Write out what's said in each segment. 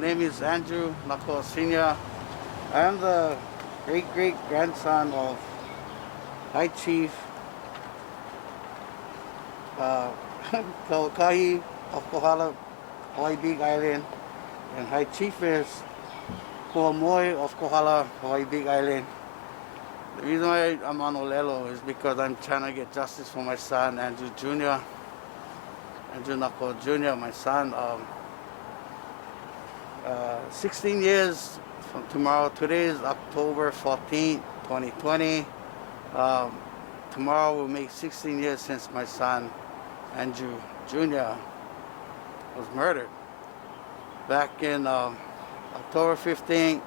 name is Andrew Nakoa Sr. I am the great-great-grandson of High Chief Kaukahi of Kohala, Hawaii Big Island, and High Chiefess Kuamoe of Kohala, Hawaii Big Island. The reason why I'm on Ōlelo is because I'm trying to get justice for my son, Andrew Jr., Andrew Nakoa Jr., my son. 16 years from tomorrow. Today is October 14th, 2020. Tomorrow will make 16 years since my son, Andrew Jr., was murdered. Back in October 15th,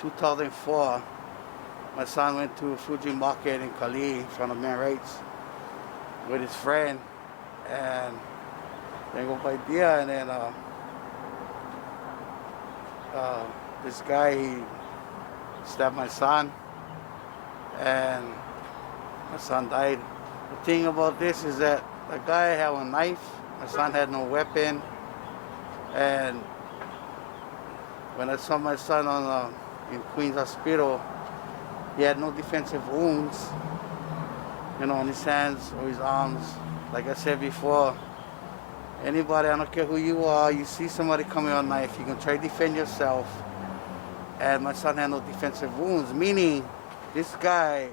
2004, my son went to Fuji Market in Kali in front of Man Rights with his friend, and they go buy beer, and then this guy, he stabbed my son, and my son died. The thing about this is that the guy had a knife, my son had no weapon, and when I saw my son in Queens Hospital, he had no defensive wounds, on his hands or his arms. Like I said before, anybody, I don't care who you are, you see somebody coming with a knife, you can try to defend yourself. And my son had no defensive wounds, meaning this guy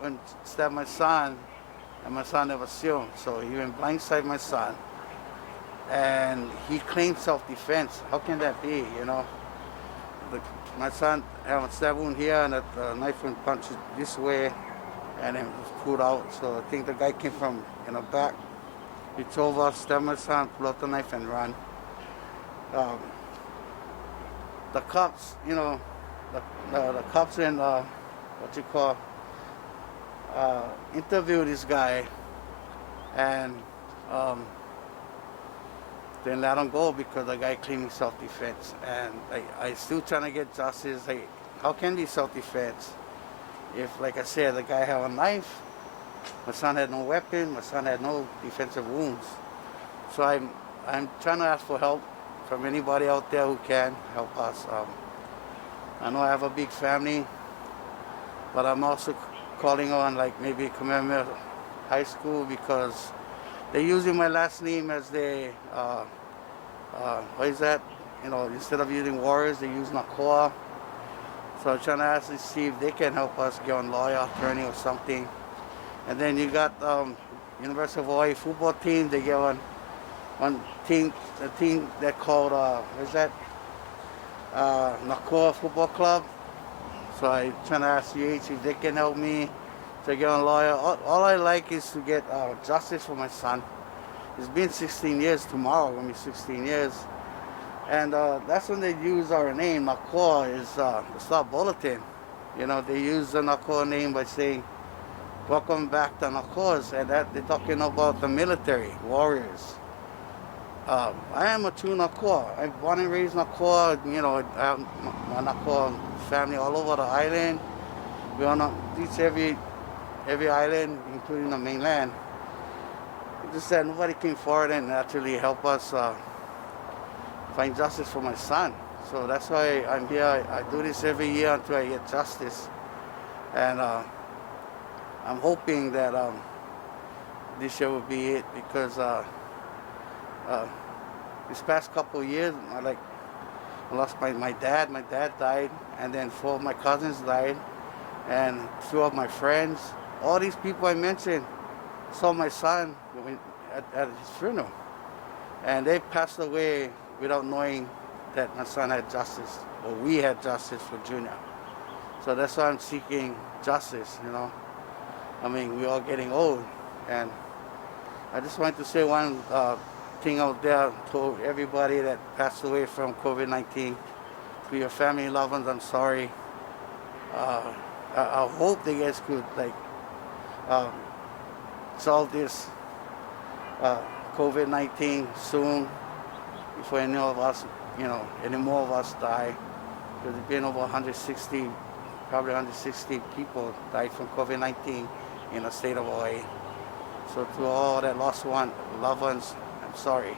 went stabbed my son, and my son never saw him. So he went blindside my son, and he claimed self-defense. How can that be, my son had a stab wound here, and the knife went punched this way, and it was pulled out. So I think the guy came from the back. He told us, stabbed my son, pulled out the knife and ran. The cops, the cops in interviewed this guy, and they let him go because the guy claiming self-defense. And I still trying to get justice. How can be self-defense if, like I said, the guy had a knife, my son had no weapon, my son had no defensive wounds. So I'm trying to ask for help from anybody out there who can help us. I know I have a big family, but I'm also calling on maybe Kamehameha High School, because they're using my last name as their, what is that? Instead of using Warriors, they use Nakoa. So I'm trying to ask to see if they can help us get on lawyer, attorney, or something. And then you got University of Hawaii football team. They get one team, a team that called what is that? Nakoa Football Club. So I'm trying to ask UH if they can help me to get on lawyer. All I like is to get justice for my son. It's been 16 years. Tomorrow will be 16 years. And that's when they use our name. Nakoa is the Star Bulletin. They use the Nakoa name by saying, "Welcome back to Nakoas," and that they're talking about the military, warriors. I am a true Nakoa. I'm born and raised Nakoa. I have my Nakoa family all over the island. We on each every island, including the mainland. It's just that nobody came forward and actually help us find justice for my son. So that's why I'm here. I do this every year until I get justice, and I'm hoping that this year will be it, because this past couple of years, I lost my dad. My dad died, and then 4 of my cousins died, and 2 of my friends. All these people I mentioned saw my son at his funeral, and they passed away without knowing that my son had justice, or we had justice for Junior. So that's why I'm seeking justice. We're all getting old, and I just wanted to say one thing out there to everybody that passed away from COVID-19. To your family and loved ones, I'm sorry. I hope they guys could solve this COVID-19 soon, before any of us, any more of us die. Because there's been over 160, probably 160 people died from COVID-19 in the state of Hawaii. So to all that lost loved ones, I'm sorry.